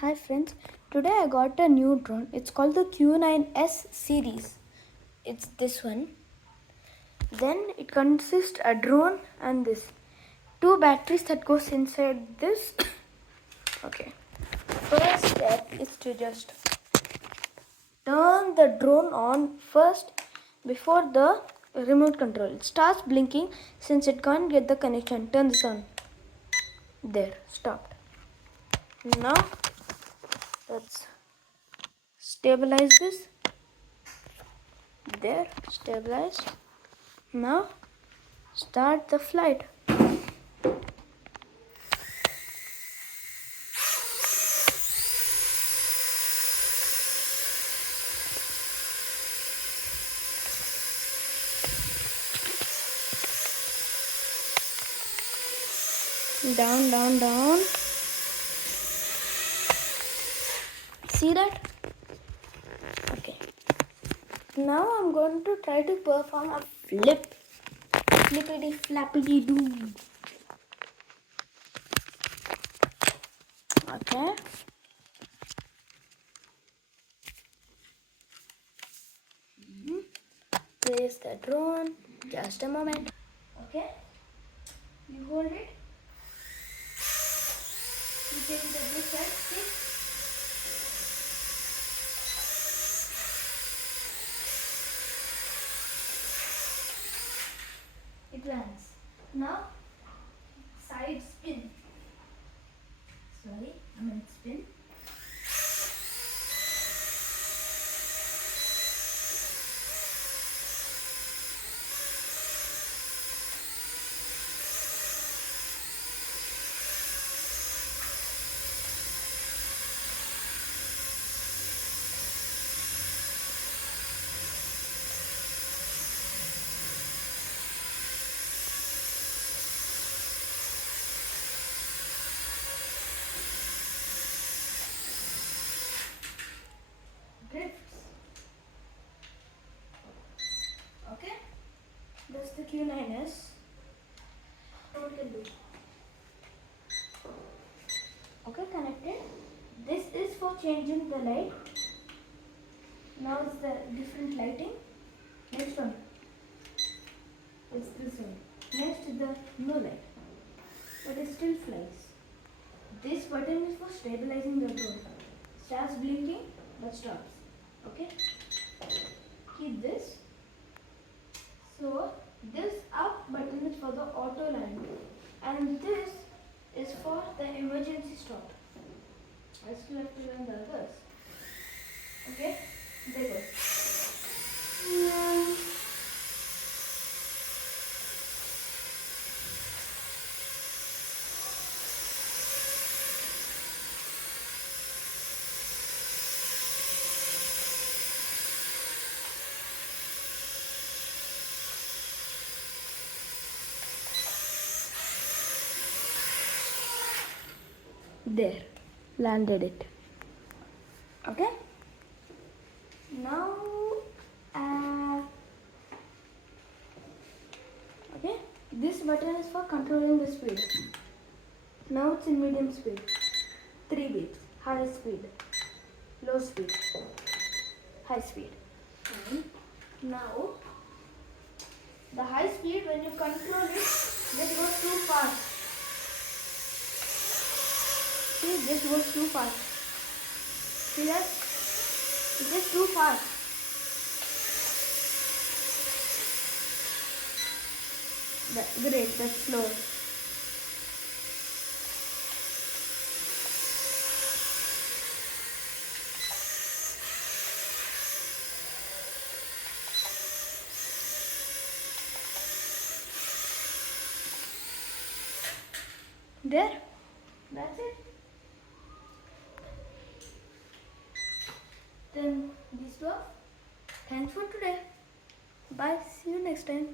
Hi friends, today I got a new drone. It's called the q9s series. It's this one. Then it consists a drone and this. Two batteries that goes inside this. Okay. First step is to just turn the drone on first before the remote control. It starts blinking since it can't get the connection. Turn this on. There, stopped. Now let's stabilize this. There, stabilized. Now start the flight. Down, down, down. See that? Okay. Now I'm going to try to perform a flip. Flippity flappity doo. Okay. Place the drone. Just a moment. Okay. You hold it. You take the this side. See? It lands. Now side spin. Sorry, spin. Drifts. Okay, that's the q9s. What can do? Okay, connected. This is for changing the light. Now it's the different lighting. Next one. It's this one. Next is the no light, but it still flies. This button is for stabilizing the drone. Starts blinking but stops. Okay. Keep this. So this up button is for the auto land, and this is for the emergency stop. I still have to learn the others. Okay. There goes. There, landed it. Okay. Now, okay, this button is for controlling the speed. Now it's in medium speed. 3 beats. High speed, low speed, high speed. And now, the high speed, when you control it, this goes too fast. See, this goes too fast. See that? It is too fast. Great, that's slow. There, that's it. Then these two. Thanks for today. Bye. See you next time.